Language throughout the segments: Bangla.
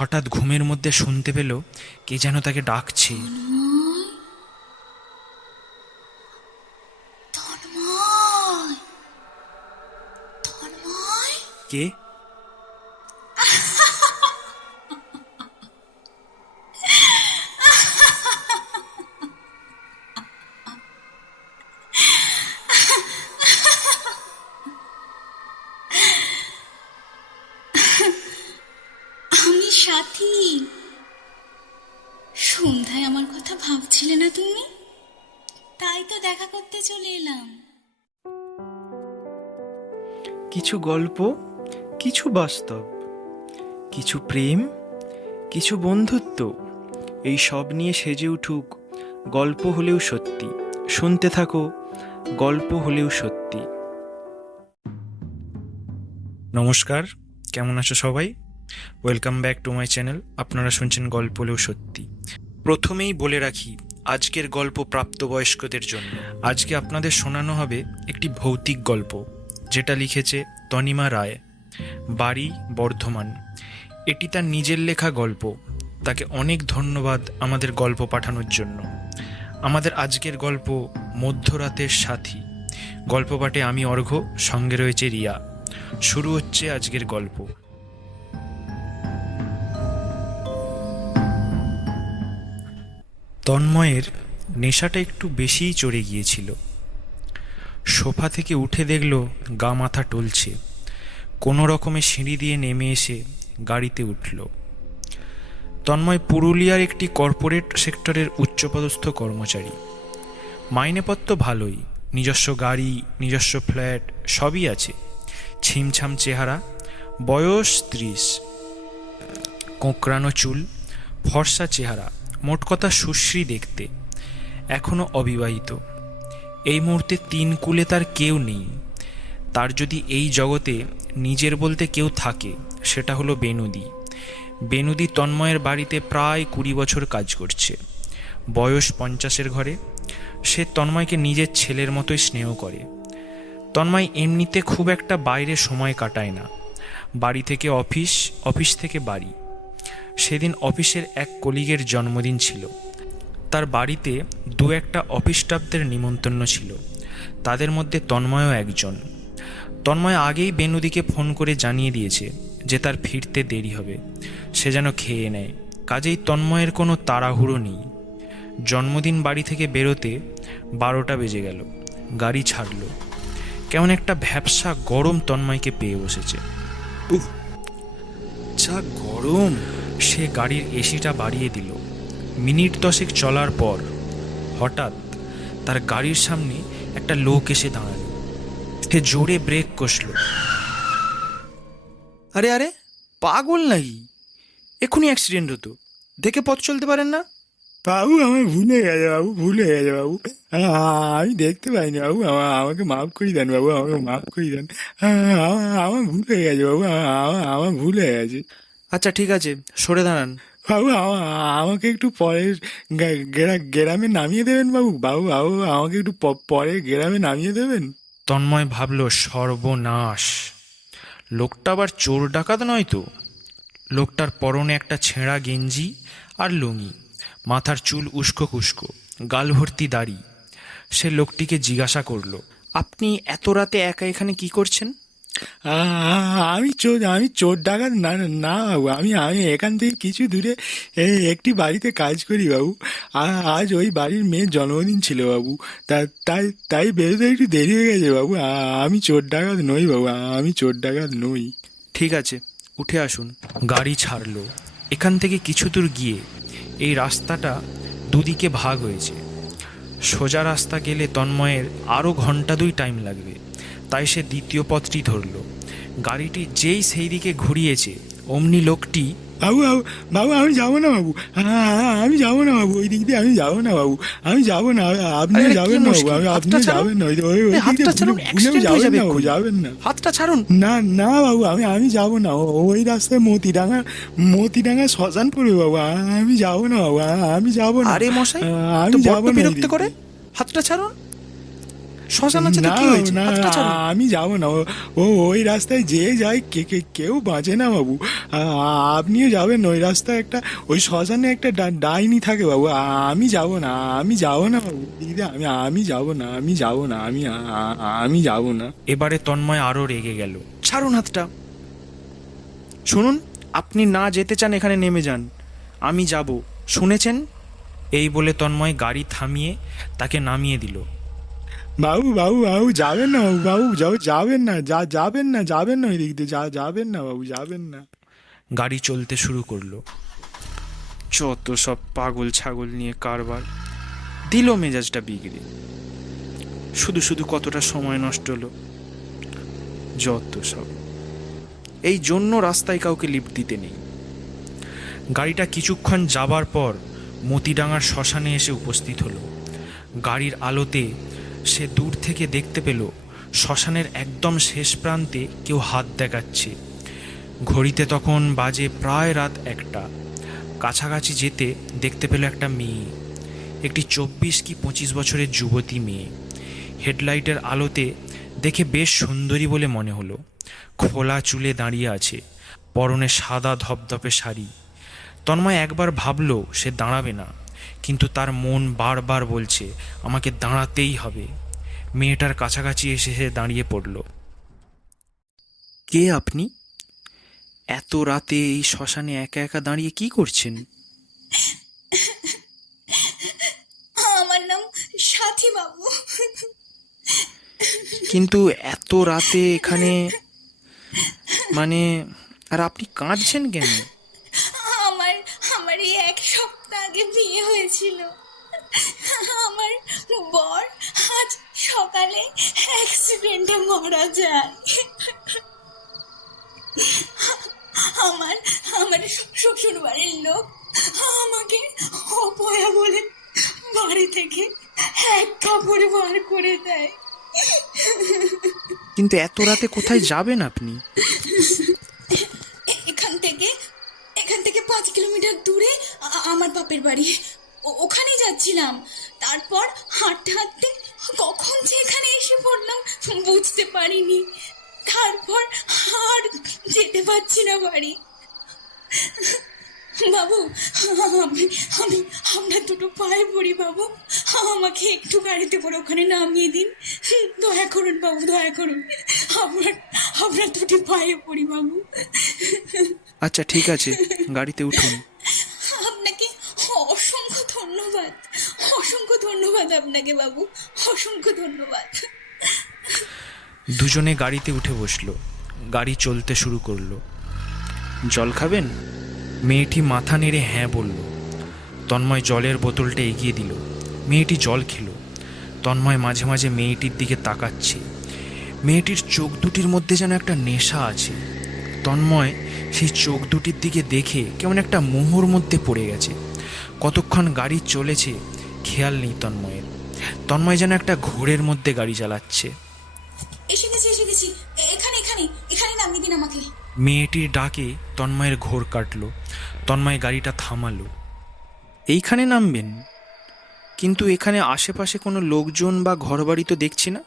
হঠাৎ ঘুমের মধ্যে শুনতে পেল কে যেন তাকে ডাকছে। কে? আমি সাথী। সন্ধ্যায় আমার কথা ভাবছিলে না তুমি? তাই তো দেখা করতে চলে এলাম। কিছু গল্প, কিছু বাস্তব, কিছু প্রেম, কিছু বন্ধুত্ব, এই সব নিয়ে সেজে উঠুক গল্প হলেও সত্যি। শুনতে থাকো গল্প হলেও সত্যি। নমস্কার, কেমন আছো সবাই? Welcome back to my channel. আপনারা শুনছেন গল্প হলেও সত্যি। প্রথমেই বলে রাখি, আজকের গল্প প্রাপ্তবয়স্কদের জন্য। আজকে আপনাদের শোনানো হবে একটি ভৌতিক গল্প, যেটা লিখেছে তনিমা রায়, বাড়ি বর্ধমান। এটি তার নিজের লেখা গল্প। তাকে অনেক ধন্যবাদ আমাদের গল্প পাঠানোর জন্য। আমাদের আজকের গল্প মধ্যরাতের সাথী। গল্প পাঠে আমি অর্ঘ্য, সঙ্গে রয়েছে রিয়া। শুরু হচ্ছে আজকের গল্প। তন্ময়ের নেশাটা একটু বেশিই চড়ে গিয়েছিল। সোফা থেকে উঠে দেখল গা মাথা টলছে। কোনো রকমে সিঁড়ি দিয়ে নেমে এসে গাড়িতে উঠল। তন্ময় পুরুলিয়ার একটি কর্পোরেট সেক্টরের উচ্চপদস্থ কর্মচারী। মাইনেপত্র ভালোই, নিজস্ব গাড়ি, নিজস্ব ফ্ল্যাট, সবই আছে। ছিমছাম চেহারা, বয়স 30, কোঁকড়ানো চুল, ফর্সা চেহারা, মোট কথা সুশ্রী দেখতে। এখনো অবিবাহিত। এই মুহূর্তে 3 কুলে তার কেউ নেই। তার যদি এই জগতে নিজের বলতে কেউ থাকে, সেটা হলো বেনুদি। বেনুদি তন্ময়ের বাড়িতে প্রায় 20 বছর কাজ করছে। বয়স 50-এর ঘরে। সে তন্ময়কে নিজের ছেলের মতোই স্নেহ করে। তন্ময় এমনিতে খুব একটা বাইরে সময় কাটায় না। বাড়ি থেকে অফিস, অফিস থেকে বাড়ি। সেদিন অফিসের এক কলিগের জন্মদিন ছিল। তার বাড়িতে 2-একটা অফিস স্টাফদের নিমন্ত্রণ ছিল। তাদের মধ্যে তন্ময়ও একজন। তন্ময় আগেই বেনুদিকে ফোন করে জানিয়ে দিয়েছে যে তার ফিরতে দেরি হবে, সে যেন খেয়ে নেয়। কাজেই তন্ময়ের কোনো তাড়াহুড়ো নেই। জন্মদিন বাড়ি থেকে বেরোতে 12টা বেজে গেল। গাড়ি ছাড়ল। কেমন একটা ভ্যাপসা গরম তন্ময়কে পেয়ে বসেছে। উফ, যা গরম! সে গাড়ির এসিটা বাড়িয়ে দিল। মিনিট 10 চলার পর হঠাৎ তার গাড়ির সামনে একটা লোক এসে দাঁড়ালো। সে জোরে ব্রেক কষল। আরে আরে, পাগল নাকি? এক্ষুনি অ্যাক্সিডেন্ট হতো, দেখে পথ চলতে পারেন না? বাবু আমার ভুলে গেছে, বাবু ভুলে গেছে বাবু। আমি দেখতে পাইনি বাবু, আমাকে মাফ করে দেন বাবু, আমাকে মাফ করে দেন। আমার ভুল হয়ে গেছে বাবু, আমার ভুল হয়ে গেছে। আচ্ছা ঠিক আছে, সরে দাঁড়ান। বাবু আমাকে একটু পরের গ্রামে নামিয়ে দেবেন বাবু। বাবু বাবু আমাকে একটু পরে গ্রামে নামিয়ে দেবেন। তন্ময় ভাবল, সর্বনাশ, লোকটা আবার চোর ডাকাত নয় তো? লোকটার পরনে একটা ছেঁড়া গেঞ্জি আর লুঙ্গি, মাথার চুল উস্কো খুস্কো, গাল ভর্তি দাড়ি। সে লোকটিকে জিজ্ঞাসা করল, আপনি এত রাতে একা এখানে কি করছেন? আমি চোর ডাকাত না না বাবু। আমি আমি এখান থেকে কিছু দূরে একটি বাড়িতে কাজ করি বাবু। আজ ওই বাড়ির মেয়ের জন্মদিন ছিল বাবু। তাই তাই বেরোতে একটু দেরি হয়ে গেছে বাবু। আমি চোর ডাকাত নই বাবু, আমি চোর ডাকাত নই। ঠিক আছে, উঠে আসুন। গাড়ি ছাড়ল। এখান থেকে কিছু দূর গিয়ে এই রাস্তাটা দুদিকে ভাগ হয়েছে। সোজা রাস্তা গেলে তন্ময়ের আরও ঘন্টা 2 টাইম লাগবে। তাই সে দ্বিতীয় পথটি ধরল। গাড়িটি যেই সেই দিকে ঘুরিয়েছে, অমনি লোকটি, বাবু বাবু বাবু আমি যাবো না বাবু, আমি যাবো না বাবু, ওই দিক দিয়ে আমি যাবো না বাবু, আমি যাবো না। আপনি যাবেন না বাবু, আপনি যাবেন না, ওই দিক দিয়ে ভুলেও যাবেন না বাবু, যাবেন না। হাতটা ছাড়ুন। না না বাবু, আমি যাবো না। ওই রাস্তায় মতিডাঙ্গা শ্মশান পড়বে বাবু, আমি যাবো না বাবু, আমি যাবো না। আরে মশাই, আমি যাবো না। বিরক্ত করে, হাতটা ছাড়ুন। শ্মশান আছে তো না কি হয়েছে, না, হাতটা ছাড়ুন। আমি যাব না। ওই রাস্তায় যে যায় কেউ বাঁচে না বাবু। আপনিও যাবেন ওই রাস্তায়, একটা ওই শ্মশানে একটা ডাইনি থাকে বাবু। আমি যাব না, আমি যাব না বাবু, দিদি আমি যাব না, আমি যাব না, আমি যাব না। এবারে তন্ময় আরও রেগে গেল। ছাড়ুন হাতটা। শুনুন, আপনি না যেতে চান এখানে নেমে যান, আমি যাব, শুনেছেন? এই বলে তন্ময় গাড়ি থামিয়ে তাকে নামিয়ে দিল। বাবু বাবু বাবু যাবেন না বাবু, বাবু যাবেন না, যাবেন না ওই দিক দিয়ে, যাবেন না বাবু, যাবেন না। গাড়ি চলতে শুরু করলো। যত সব পাগল ছাগল নিয়ে কারবার, দিল মেজাজটা বিগড়ে। শুধু শুধু কতটা সময় নষ্ট হলো, যত সব। এই জন্য রাস্তায় কাউকে লিফট দিতে নেই। গাড়িটা কিছুক্ষণ যাবার পর মতিডাঙ্গার শ্মশানে এসে উপস্থিত হলো। গাড়ির আলোতে সে দূর থেকে দেখতে পেল শ্মশানের একদম শেষ প্রান্তে কেউ হাত দেখাচ্ছে। ঘড়িতে তখন বাজে প্রায় রাত 1টা। কাছাকাছি যেতে দেখতে পেল একটা মেয়ে, একটি 24 কি 25 বছরের যুবতী মেয়ে। হেডলাইটের আলোতে দেখে বেশ সুন্দরী বলে মনে হলো। খোলা চুলে দাঁড়িয়ে আছে, পরনে সাদা ধপধপে শাড়ি। তন্ময় একবার ভাবল সে দাঁড়াবে না, কিন্তু তার মন বারবার বলছে আমাকে দাঁড়াতেই হবে। মেয়েটার কাছাকাছি এসে সে দাঁড়িয়ে পড়ল। কে আপনি? এত রাতে এই শ্মশানে একা একা দাঁড়িয়ে কি করছেন? আমার নাম সাথী বাবু। কিন্তু এত রাতে এখানে, মানে, আর আপনি কাঁদছেন কেন? আমার আমার এই 1 সপ্তাহ আগে বিয়ে হয়েছিল। আমার বর আজ সকালে অ্যাক্সিডেন্টে মারা যায়। আমার আমার শ্বশুর বাড়ির লোক আমাকে অপয়া বলে বাড়ি থেকে এক কাপড়ে বার করে দেয়। কিন্তু এত রাতে কোথায় যাবেন আপনি? এখান থেকে 5 কিলোমিটার দূরে আমার বাপের বাড়ি। ওখানেই যাচ্ছিলাম। তারপর হাঁটতে হাঁটতে কখন যে এখানে এসে পড়লাম বুঝতে পারিনি। তারপর আর যেতে পারছি না বাড়ি। বাবু, আমি আমি আপনার দুটো পায়ে পড়ি বাবু, আমাকে একটু গাড়িতে করে ওখানে নামিয়ে দিন। দয়া করুন বাবু, দয়া করুন, আপনার দুটো পায়ে পড়ি বাবু। আচ্ছা ঠিক আছে, গাড়িতে উঠুন। আপনাকে অসংখ্য ধন্যবাদ, অসংখ্য ধন্যবাদ আপনাকে বাবু, অসংখ্য ধন্যবাদ। দুজনে গাড়িতে উঠে বসলো। গাড়ি চলতে শুরু করলো। জল খাবেন? মেয়েটি মাথা নেড়ে হ্যাঁ বলল। তন্ময় জলের বোতলটা এগিয়ে দিল। মেয়েটি জল খেলো। তন্ময় মাঝে মাঝে মেয়েটির দিকে তাকাচ্ছে। মেয়েটির চোখ দুটির মধ্যে যেন একটা নেশা আছে। তন্ময় সেই চোখ দুটির দিকে দেখে কেমন একটা মোহর মধ্যে পড়ে গেছে। কতক্ষণ গাড়ি চলেছে খেয়াল নেই তন্ময়ের। তন্ময় যেন একটা ঘোরের মধ্যে গাড়ি চালাচ্ছে। এসে গেছি, এখানে এখানে এখানে নামিয়ে দিন আমাকে। মেয়েটির ডাকে তন্ময়ের ঘোর কাটল। তন্ময় গাড়িটা থামালো। এইখানে নামবেন? কিন্তু এখানে আশেপাশে কোনো লোকজন বা ঘরবাড়ি তো দেখছি না।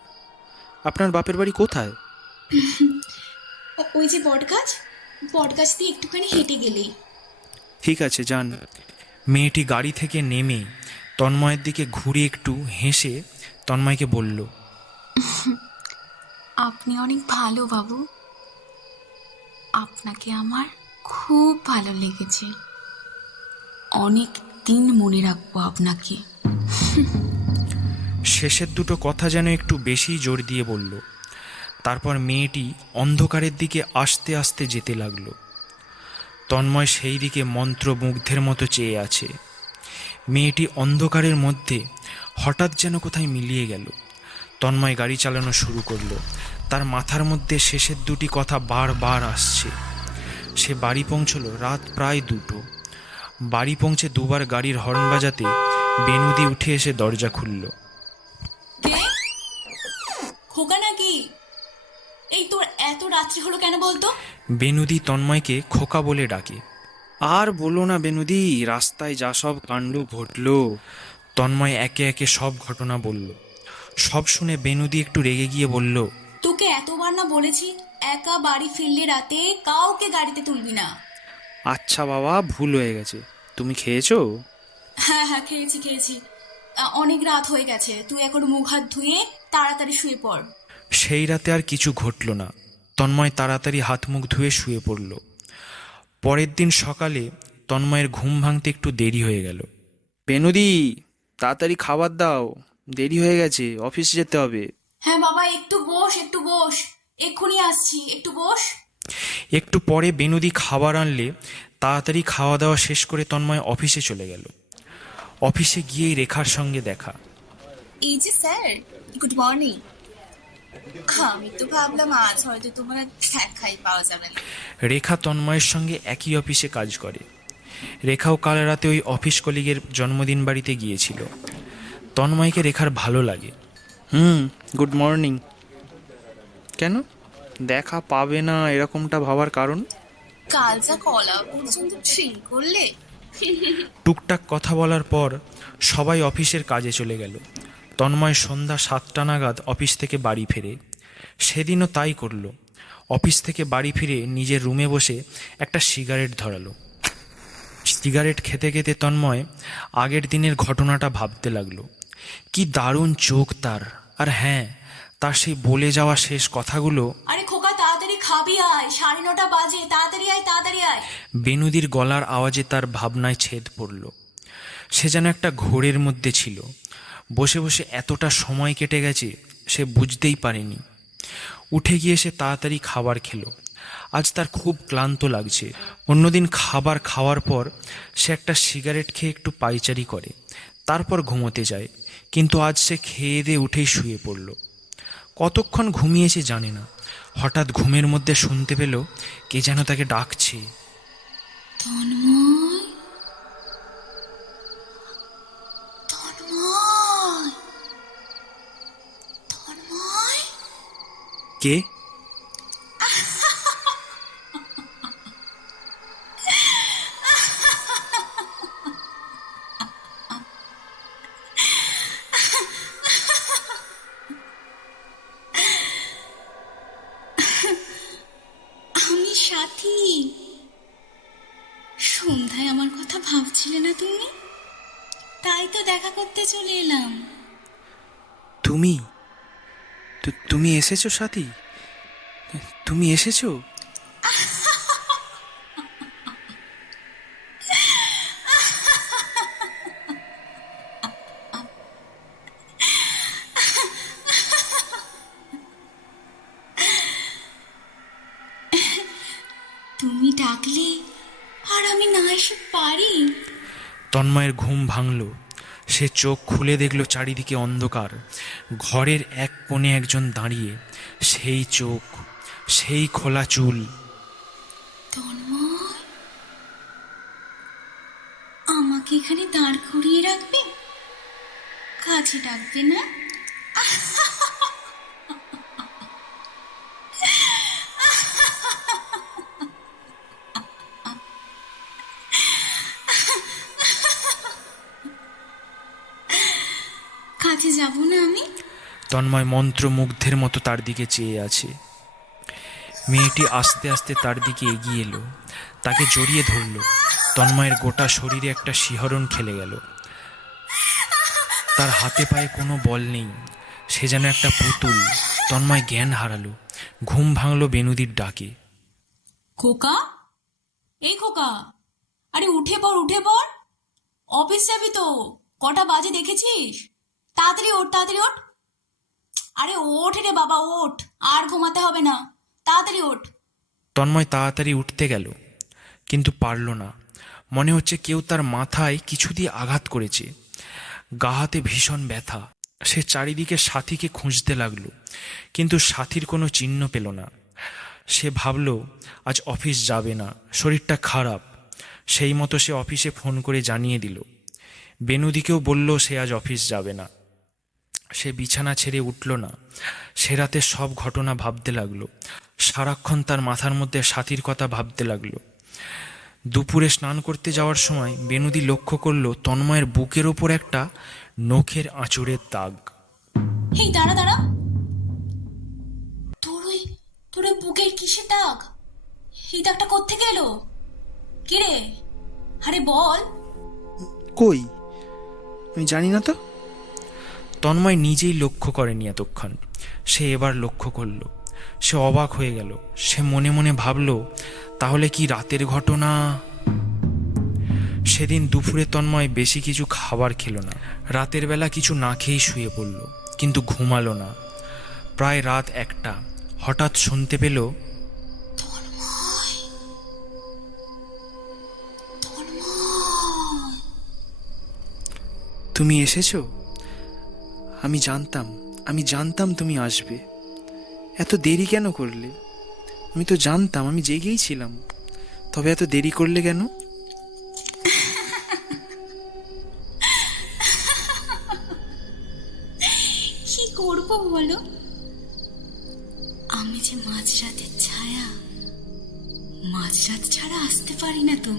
আপনার বাপের বাড়ি কোথায়? ওই যে বটগাছ দিয়ে একটুখানি হেঁটে গেলেই। ঠিক আছে, যান। মেয়েটি গাড়ি থেকে নেমে তন্ময়ের দিকে ঘুরে একটু হেসে তন্ময়কে বলল, আপনি অনেক ভালো বাবু, আপনাকে আমার খুব ভালো লেগেছে। অনেক দিন মনে রাখবো আপনাকে। শেষের দুটো কথা যেন একটু বেশি জোর দিয়ে বলল। তারপর মেয়েটি অন্ধকারের দিকে আস্তে আস্তে যেতে লাগলো। তন্ময় সেই দিকে মন্ত্রমুগ্ধের মতো চেয়ে আছে। মেয়েটি অন্ধকারের মধ্যে হঠাৎ যেন কোথায় মিলিয়ে গেল। তন্ময় গাড়ি চালানো শুরু করলো। তার মাথার মধ্যে শেষের দুটি কথা বারবার আসছে। সে বাড়ি পৌঁছলো রাত প্রায় 2টো। বাড়ি পৌঁছে দুবার গাড়ির হর্ন বাজাতে বেনুদি উঠে এসে দরজা খুলল। কে? খোকা নাকি? এই তোর এত রাত্রি হলো কেন বলতো? বেনুদি তন্ময়কে খোকা বলে ডাকে। আর বলো না বেনুদি, রাস্তায় যা সব কাণ্ড ঘটল। তন্ময় একে একে সব ঘটনা বলল। সব শুনে বেনুদি একটু রেগে গিয়ে বলল, তোকে এতবার না বলেছি একা বাড়ি ফিরলে রাতে কাউকে গাড়িতে তুলবি না। আচ্ছা বাবা, ভুল হয়ে গেছে। তুমি খেয়েছো? হ্যাঁ হ্যাঁ, খেয়েছি খেয়েছি। অনেক রাত হয়ে গেছে, তুই এখন মুখ হাত ধুয়ে তাড়াতাড়ি শুয়ে পড়। সেই রাতে আর কিছু ঘটল না। তন্ময় তাড়াতাড়ি হাত মুখ ধুয়ে শুয়ে পড়ল। পরের দিন সকালে তন্ময়ের ঘুম ভাঙতে একটু দেরি হয়ে গেল। বেনুদি, তাড়াতাড়ি খাবার দাও, দেরি হয়ে গেছে, অফিস যেতে হবে। হ্যাঁ বাবা, একটু বস একটু বস, এক্ষুনি আসছি, একটু বস। একটু পরে বেনুদি খাবার আনলে তাড়াতাড়ি খাওয়া দাওয়া শেষ করে তন্ময় অফিসে চলে গেল। অফিসে গিয়েই রেখার সঙ্গে দেখা। এই যে স্যার, গুড মর্নিং। আমি তো ভাবলাম আজ হয়তো তোমার দেখাই পাওয়া যাবে না। রেখা তন্ময়ের সঙ্গে একই অফিসে কাজ করে। রেখাও কাল রাতে ওই অফিস কলিগের জন্মদিন বাড়িতে গিয়েছিল। তন্ময়কে রেখার ভালো লাগে। Good morning. কেন দেখা পাবে না এরকমটা ভাবার কারণ? কাল যা কলা পর্যন্ত ট্রি করলে। টুকটাক কথা বলার পর সবাই অফিসের কাজে চলে গেল। তন্ময় সন্ধ্যা 7টা নাগাদ অফিস থেকে বাড়ি ফেরে। সেদিনও তাই করলো। অফিস থেকে বাড়ি ফিরে নিজের রুমে বসে একটা সিগারেট ধরালো। সিগারেট খেতে খেতে তন্ময় আগের দিনের ঘটনাটা ভাবতে লাগলো। কি দারুণ চোখ তার, আর হ্যাঁ, তার সেই বলে যাওয়া শেষ কথাগুলো। আরে খোকা, তাড়াতাড়ি খাবি আয়, 9:30 বাজে, তাড়াতাড়ি আয় তাড়াতাড়ি আয়। বেনুদির গলার আওয়াজে তার ভাবনায় ছেদ পড়ল। সে যেন একটা ঘোরের মধ্যে ছিল। বসে বসে এতটা সময় কেটে গেছে সে বুঝতেই পারেনি। উঠে গিয়ে সে তাড়াতাড়ি খাবার খেলো। আজ তার খুব ক্লান্ত লাগছে। অন্যদিন খাবার খাওয়ার পর সে একটা সিগারেট খেয়ে একটু পায়চারি করে, তারপর ঘুমোতে যায়। কিন্তু আজ সে খেয়ে দিয়ে উঠেই শুয়ে পড়ল। কতক্ষণ ঘুমিয়েছে জানে না। হঠাৎ ঘুমের মধ্যে শুনতে পেল কে যেন তাকে ডাকছে। তন্ময়, তন্ময়, তন্ময়। কে? আমি সাথী। সন্ধ্যায় আমার কথা ভাবছিলে না তুমি? তাই তো দেখা করতে চলে এলাম। তুমি তুমি এসেছো সাথী? তুমি এসেছো? তুমি ডাকলে আর আমি না এসে পারি? তন্ময়ের ঘুম ভাঙল। সে চোখ খুলে দেখল চারিদিকে অন্ধকার। ঘরের এক কোণে একজন দাঁড়িয়ে, সেই চোখ, সেই খোলা চুল। তন্ময়, আমাকে এখানে দাঁড় করিয়ে রাখবে? কাছে ডাকবে না? কাছে যাব না আমি? তন্ময় মন্ত্রমুগ্ধের মতো তার দিকে চেয়ে আছে। মেয়েটি আস্তে আস্তে তার দিকে এগিয়ে এলো, তাকে জড়িয়ে ধরল। তন্ময়ের গোটা শরীরে একটা শিহরণ খেলে গেল। তার হাতে পায়ে কোনো বল নেই, সে যেন একটা পুতুল। তন্ময় জ্ঞান হারালো। ঘুম ভাঙলো বেনুদির ডাকে। খোকা, এই খোকা, আরে উঠে পড় উঠে পড়, অফিস যাবি তো। কটা বাজে দেখেছিস? তাড়াতাড়ি ওঠ তাড়াতাড়ি ওঠ। আরে ওঠ রে বাবা ওঠ, আর ঘুমাতে হবে না, তাড়াতাড়ি ওঠ। তন্ময় তাড়াতাড়ি উঠতে গেল, কিন্তু পারল না। মনে হচ্ছে কেউ তার মাথায় কিছু দিয়ে আঘাত করেছে। গা হাতে ভীষণ ব্যথা। সে চারিদিকে সাথীকে খুঁজতে লাগলো, কিন্তু সাথীর কোনো চিহ্ন পেল না। সে ভাবল আজ অফিস যাবে না, শরীরটা খারাপ। সেই মতো সে অফিসে ফোন করে জানিয়ে দিল। বেনুদিকেও বলল সে আজ অফিস যাবে না। সে বিছানা ছেড়ে উঠল না। সে রাতে সব ঘটনা ভাবতে লাগলো। সারাক্ষণ তার মাথার মধ্যে সাথীর কথা ভাবতে লাগলো। দুপুরে স্নান করতে যাওয়ার সময় বেনুদি লক্ষ্য করল তন্ময়ের বুকের ওপর একটা নখের আঁচড়ের দাগ। এই দাঁড়া দাঁড়া, তোর ওই বুকের কিসের দাগ? এই দাগটা কোত্থেকে এলো? কিরে, আরে বল। কই, আমি জানি না তো। তন্ময় নিজেই লক্ষ্য করেনি এতক্ষণ, সে এবার লক্ষ্য করল। সে অবাক হয়ে গেল। সে মনে মনে ভাবল, তাহলে কি রাতের ঘটনা? সেদিন দুপুরে তন্ময় বেশি কিছু খাবার খেলো না। রাতের বেলা কিছু না খেয়েই শুয়ে পড়ল, কিন্তু ঘুমালো না। প্রায় রাত 1টা। হঠাৎ শুনতে পেল, তুমি এসেছো? আমি জানতাম তুমি আসবে। এত দেরি কেন করলে? আমি তো জানতাম, আমি জেগেই ছিলাম। তবে এত দেরি করলে কেন? কি করব বলো, আমি যে মাঝরাতের ছায়া, মাঝরাত ছাড়া আসতে পারি না তো।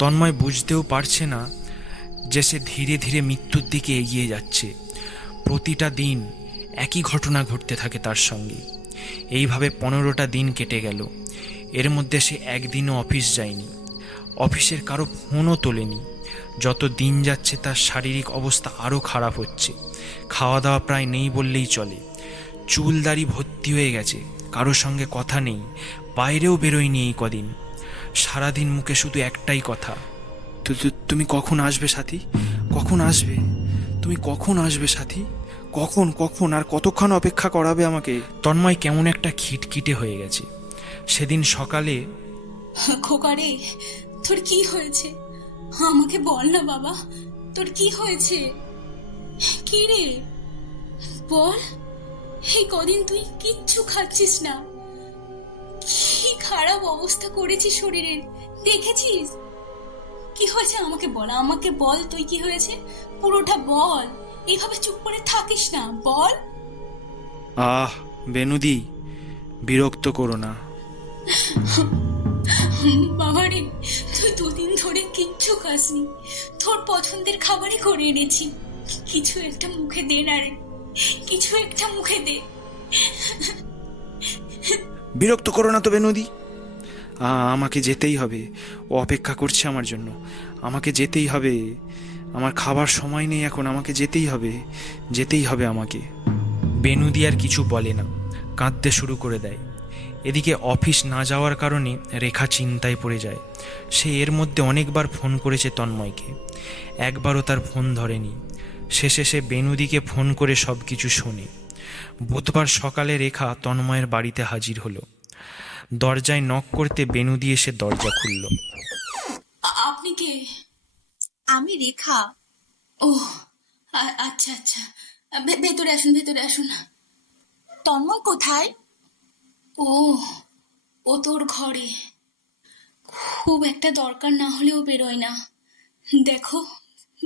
তন্ময় বুঝতেও পারছে না যে সে ধীরে ধীরে মৃত্যুর দিকে এগিয়ে যাচ্ছে। প্রতিটা দিন একই ঘটনা ঘটতে থাকে তার সঙ্গে। এইভাবে 15টা দিন কেটে গেল। এর মধ্যে সে একদিনও অফিস যায়নি, অফিসের কারো ফোনও তোলেনি। যত দিন যাচ্ছে তার শারীরিক অবস্থা আরও খারাপ হচ্ছে। খাওয়া দাওয়া প্রায় নেই বললেই চলে। চুল দাড়ি ভর্তি হয়ে গেছে, কারোর সঙ্গে কথা নেই, বাইরেও বেরোয়নি এই কদিন। সারাদিন মুখে শুধু একটাই কথা, তুমি কখন আসবে সাথী? কখন আসবে? তুমি কখন আসবে সাথী? কখন কখন আর কতক্ষণ অপেক্ষা করাবে আমাকে? তন্ময় কেমন একটা খিটখিটে হয়ে গেছে। সেদিন সকালে, খোকারে, তোর কি হয়েছে? আমাকে বল না বাবা, তোর কি হয়েছে? কি রে, বল। এই কদিন তুই কিচ্ছু খাচ্ছিস না, কি খারাপ অবস্থা করেছিস শরীরের, দেখেছিস? কি হয়েছে আমাকে বল, আমাকে বল, তুই কি হয়েছে পুরোটা বল। এইভাবে চুপ করে থাকিস না, বল। আহ বেনুদি, বিরক্ত করো না। বাবারে, তুই 2 দিন ধরে কিচ্ছু খাসনি, তোর পছন্দের খাবারই করে এনেছি। কিছু একটা মুখে দে না রে, কিছু একটা মুখে দে। বিরক্ত করো না তো বেনুদি। আমাকে যেতেই হবে, ও অপেক্ষা করছে আমার জন্য। আমাকে যেতেই হবে, আমার খাবার সময় নেই এখন, আমাকে যেতেই হবে, যেতেই হবে আমাকে। বেনুদি আর কিছু বলে না, কাঁদতে শুরু করে দেয়। এদিকে অফিস না যাওয়ার কারণে রেখা চিন্তায় পড়ে যায়। সে এর মধ্যে অনেকবার ফোন করেছে তন্ময়কে, একবারও তার ফোন ধরেনি। শেষে সে বেনুদিকে ফোন করে সব কিছু শোনে। বুধবার সকালে রেখা তন্ময়ের বাড়িতে হাজির হলো। দরজায় নক করতে বেনুদি এসে দরজা খুলল। আপনি কে? আমি রেখা। ও আচ্ছা আচ্ছা, ভেতরে আসুন, ভেতরে আসুন। তন্ময় কোথায়? ও ও তোর ঘরে। খুব একটা দরকার না হলেও বেরোয় না, দেখো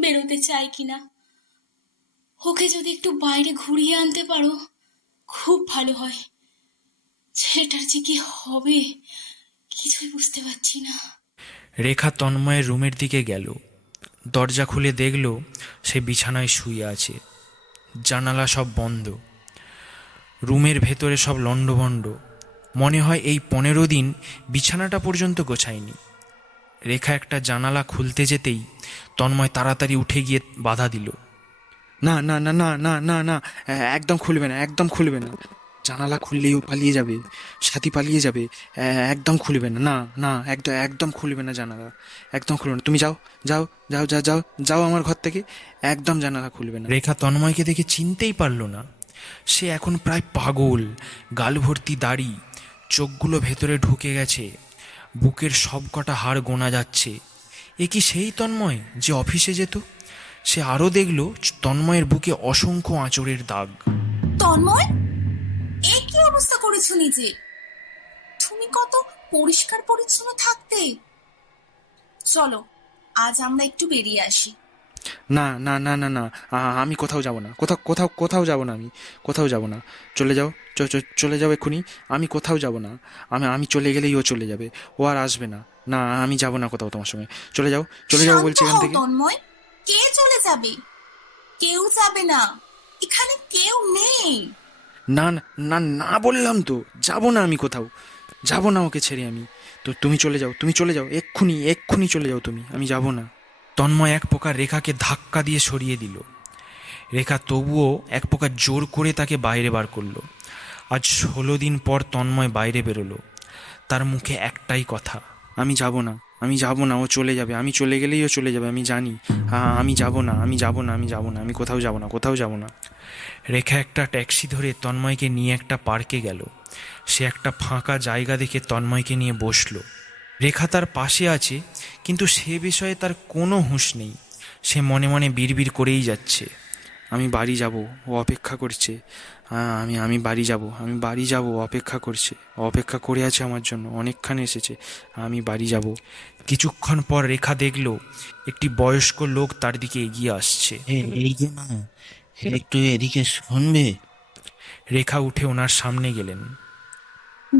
বেরোতে চায় কিনা। ওকে যদি একটু বাইরে ঘুরিয়ে আনতে পারো খুব ভালো হয়। ছেলেটার যে কি হবে কিছুই বুঝতে পারছি না। রেখা তন্ময়ের রুমের দিকে গেল। দরজা খুলে দেখল সে বিছানায় শুয়ে আছে, জানালা সব বন্ধ। রুমের ভেতরে সব লণ্ডভণ্ড। মনে হয় এই 15 দিন বিছানাটা পর্যন্ত গোছায়নি। রেখা একটা জানালা খুলতে যেতেই তন্ময় তাড়াতাড়ি উঠে গিয়ে বাধা দিল। না না না না না না না, একদম খুলবে না, একদম খুলবে না। জানালা খুললেই ও পালিয়ে যাবে, সাথী পালিয়ে যাবে। একদম খুলবে না, না না, একদম একদম খুলবে না জানালা, একদম খুলবে না। তুমি যাও যাও যাও যাও যাও যাও আমার ঘর থেকে, একদম জানালা খুলবে না। রেখা তন্ময়কে দেখে চিনতেই পারল না। সে এখন প্রায় পাগল, গাল ভর্তি দাড়ি, চোখগুলো ভেতরে ঢুকে গেছে, বুকের সব কটা হাড় গোনা যাচ্ছে। এ কি সেই তন্ময় যে অফিসে যেত? সে আরও দেখল তন্ময়ের বুকে অসংখ্য আঁচড়ের দাগ। তন্ময়, এ কি অবস্থা করেছো নিজে? তুমি কত পরিষ্কার পরিচ্ছন্ন থাকতে। চলো আজ আমরা একটু বেরিয়ে আসি। না না না না না, আমি কোথাও যাব না, কোথাও কোথাও কোথাও যাব না, আমি কোথাও যাব না। চলে যাও, চলে যাও এক্ষুনি। আমি কোথাও যাব না। আমি চলে গেলেই ও চলে যাবে, ও আর আসবে না। না, আমি যাব না কোথাও তোমার সঙ্গে। চলে যাও, চলে যাও শান্ত বলছি এখান হও থেকে। তন্ময়, কে চলে যাবে? কেউ যাবে না, এখানে কেউ নেই। না না না না, বললাম তো যাব না, আমি কোথাও যাব না ওকে ছেড়ে। আমি তো, তুমি চলে যাও, তুমি চলে যাও এক্ষুনি, এক্ষুনি চলে যাও তুমি, আমি যাব না। তন্ময় এক প্রকার রেখাকে ধাক্কা দিয়ে সরিয়ে দিল। রেখা তবুও এক প্রকার জোর করে তাকে বাইরে বার করলো। আজ 16 দিন পর তন্ময় বাইরে বেরোলো। তার মুখে একটাই কথা, আমি যাব না, আমি যাব না, ও চলে যাবে, আমি চলে গেলেই ও চলে যাবে, আমি জানি। হ্যাঁ, আমি যাব না, আমি যাব না, আমি যাব না, আমি কোথাও যাব না, কোথাও যাব না। রেখা একটা ট্যাক্সি ধরে তন্ময়কে নিয়ে একটা পার্কে গেল। সে একটা ফাঁকা জায়গা দেখে তন্ময়কে নিয়ে বসলো। রেখা তার পাশে আছে, কিন্তু সে বিষয়ে তার কোনো হুঁশ নেই। সে মনে মনে বিড়বিড় করেই যাচ্ছে, আমি বাড়ি যাব, ও অপেক্ষা করছে। আমি বাড়ি যাব, আমি বাড়ি যাব, অপেক্ষা করছে, অপেক্ষা করে আছে আমার জন্য, অনেকক্ষণ এসেছে, আমি বাড়ি যাব। কিছুক্ষণ পর রেখা দেখল একটি বয়স্ক লোক তার দিকে এগিয়ে আসছে। এই যে মা, একটু এদিকে শুনবে? রেখা উঠে ওনার সামনে গেলেন।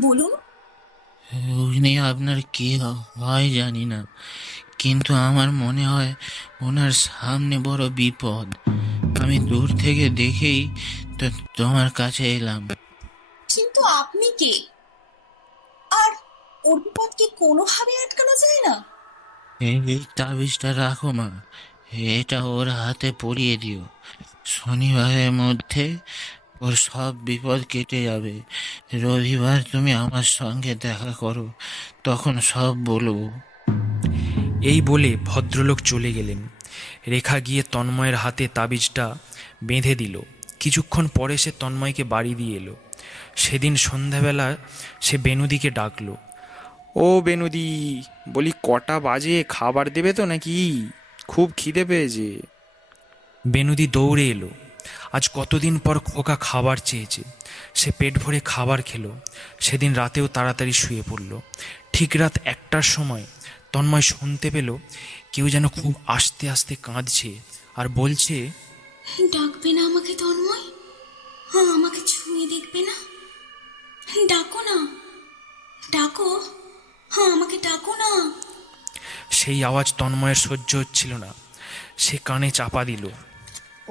বলুন। উনি আপনার কি হয় জানি না, কিন্তু আমার মনে হয় ওনার সামনে বড় বিপদ। আমি দূর থেকে দেখেই তো তোমার কাছে এলাম। কিন্তু আপনি কে? আর ওর বিপদ কি কোনোভাবে আটকানো যায় না? এই তাবিজটা রাখো মা, এটা ওর হাতে পরিয়ে দিও। শনিবারের মধ্যে ওর সব বিপদ কেটে যাবে। রবিবার তুমি আমার সঙ্গে দেখা করো, তখন সব বলবো। এই বলে ভদ্রলোক চলে গেলেন। রেখা গিয়ে তন্ময়ের হাতে তাবিজটা বেঁধে দিল। কিছুক্ষণ পরে সে তন্ময়কে বাড়ি দিয়ে এলো। সেদিন সন্ধ্যাবেলা সে বেনুদিকে ডাকলো। ও বেনুদি, বলি কটা বাজে, খাবার দেবে তো নাকি? খুব খিদে পেয়েছে। বেনুদি দৌড়ে এলো। আজ কতদিন পর খোকা খাবার চেয়েছে। সে পেট ভরে খাবার খেলো। সেদিন রাতেও তাড়াতাড়ি শুয়ে পড়ল। ঠিক রাত 1টার সময় তন্ময় শুনতে পেল কেউ যেন খুব আস্তে আস্তে কাঁদছে আর বলছে, ডাকবে না আমাকে তন্ময়? হ্যাঁ, আমাকে ছুঁয়ে দেখবে না? ডাকো না, ডাকো, হ্যাঁ আমাকে ডাকো না। সেই আওয়াজ তন্ময়ের সহ্য হচ্ছিল না। সে কানে চাপা দিল।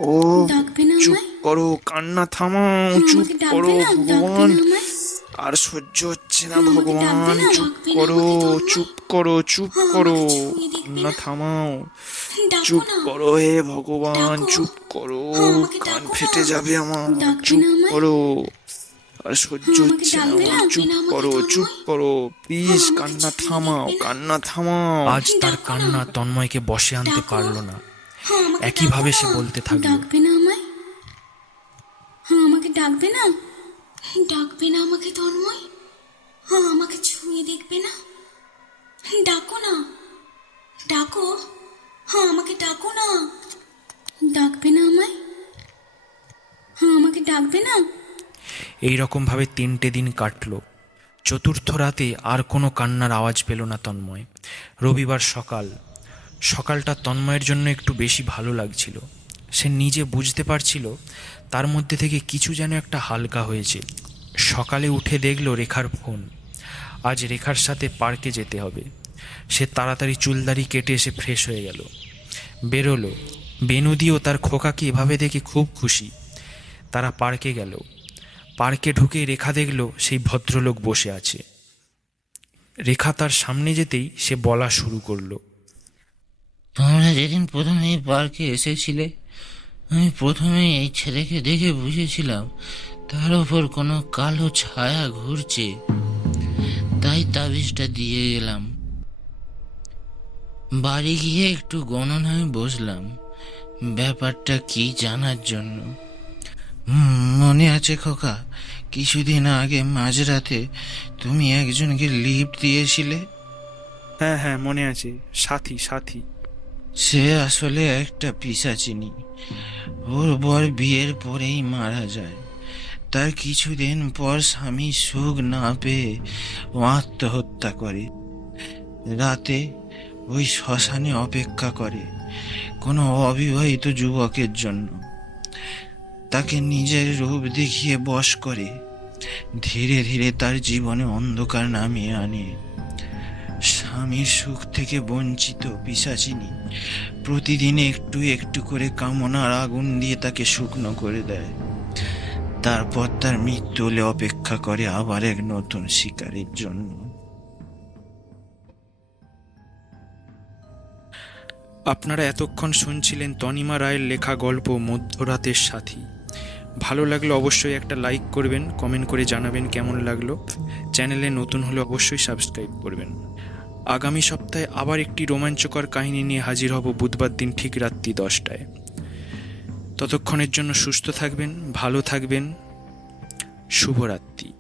ও ডাকবে না চুপ আমায়? করো, কান্না থামাও, হ্যাঁ, চুপ আমাকে করো ডাকবে না, ডাকবে ভগবান, না আমায়? আর সহ্য হচ্ছে না হ্যাঁ, আমাকে ডাকবে ভগবান, না, চুপ ডাকবে না করো, আমাকে তন্ময়? চুপ করো, চুপ হ্যাঁ, করো, আমাকে ছুঁয়ে দেখবে কান্না না? থামাও, ডাকো চুপ না, করো হে ভগবান, ডাকো। চুপ করো, হ্যাঁ, আমাকে কান ডাকো ফেটে না। যাবে আমার, ডাকবে চুপ না আমায়? করো, আর সহ্য হ্যাঁ, আমাকে হচ্ছে না ডাকবে না, আমার, ডাকবে চুপ না আমাকে করো, চুপ তন্ময়? করো, প্লিজ আমাকে কান্না ছুঁয়ে থামাও, দেখবে না? কান্না থামাও। আজ তার ডাকো না। কান্না তন্ময়কে বশে আনতে ডাকো। পারল না। হ্যাঁ, আমাকে একইভাবে ডাকো সে না। বলতে থাকলো, ডাকবে না আমায়? হ্যাঁ, আমাকে ডাকবে না? ডাকবে না আমাকে তন্ময়? হ্যাঁ, আমাকে ছুঁয়ে দেখবে না? ডাকো না, ডাকো, হ্যাঁ আমাকে ডাকো না। ডাকবে না আমায়? হ্যাঁ, আমাকে ডাকবে না? এই রকমভাবে 3টে দিন কাটলো। চতুর্থ রাতে আর কোনো কান্নার আওয়াজ পেল না তন্ময়। রবিবার সকালটা তন্ময়ের জন্য একটু বেশি ভালো লাগছিল। সে নিজে বুঝতে পারছিল তার মধ্যে থেকে কিছু যেন একটা হালকা হয়েছে। সকালে উঠে দেখল রেখার ফোন। আজ রেখার সাথে পার্কে যেতে হবে। সে তাড়াতাড়ি চুলদাড়ি কেটে এসে ফ্রেশ হয়ে গেল, বেরোলো। বেনুদিও তার খোকাকে এভাবে দেখে খুব খুশি। তারা পার্কে গেল। পার্কে ঢুকে রেখা দেখল সেই ভদ্রলোক বসে আছে। রেখা তার সামনে যেতেই সে বলা শুরু করলো, তোমরা যেদিন প্রথমে এই পার্কে এসেছিলে, আমি প্রথমে এই ছেলেকে দেখে বুঝেছিলাম তার ওপর কোনো কালো ছায়া ঘুরছে, তাই তাবিজটা দিয়ে গেলাম। বাড়ি গিয়ে একটু গণনায় বসলাম ব্যাপারটা কি জানার জন্য। মনে আছে খোকা, কিছুদিন আগে মাঝরাতে তুমি একজনকে লিফট দিয়েছিলে? হ্যাঁ হ্যাঁ মনে আছে, সাথী সাথী। সে আসলে একটা পিশাচিনী। ওর বর বিয়ের পরেই মারা যায়। তার কিছুদিন পর স্বামী সুখ না পেয়ে ও আত্মহত্যা করে। রাতে ওই শ্মশানে অপেক্ষা করে কোনো অবিবাহিত যুবকের জন্য। তাকে নিজের রূপ দেখিয়ে বশ করে ধীরে ধীরে তার জীবনে অন্ধকার নামিয়ে আনে। স্বামীর সুখ থেকে বঞ্চিত পিশাচিনী প্রতিদিন একটু একটু করে কামনার আগুন দিয়ে তাকে শুকনো করে দেয়। তারপর তার মৃত্যু হলে অপেক্ষা করে আবার এক নতুন শিকারের জন্য। আপনারা এতক্ষণ শুনছিলেন তনিমা রায়ের লেখা গল্প মধ্যরাতের সাথী। ভালো লাগলে অবশ্যই একটা লাইক করবেন, কমেন্ট করে জানাবেন কেমন লাগলো। চ্যানেলে নতুন হলে অবশ্যই সাবস্ক্রাইব করবেন। আগামী সপ্তাহে আবার একটি রোমাঞ্চকর কাহিনী নিয়ে হাজির হব বুধবার দিন ঠিক রাত্রি 10টায়। ততক্ষণের জন্য সুস্থ থাকবেন, ভালো থাকবেন। শুভরাত্রি।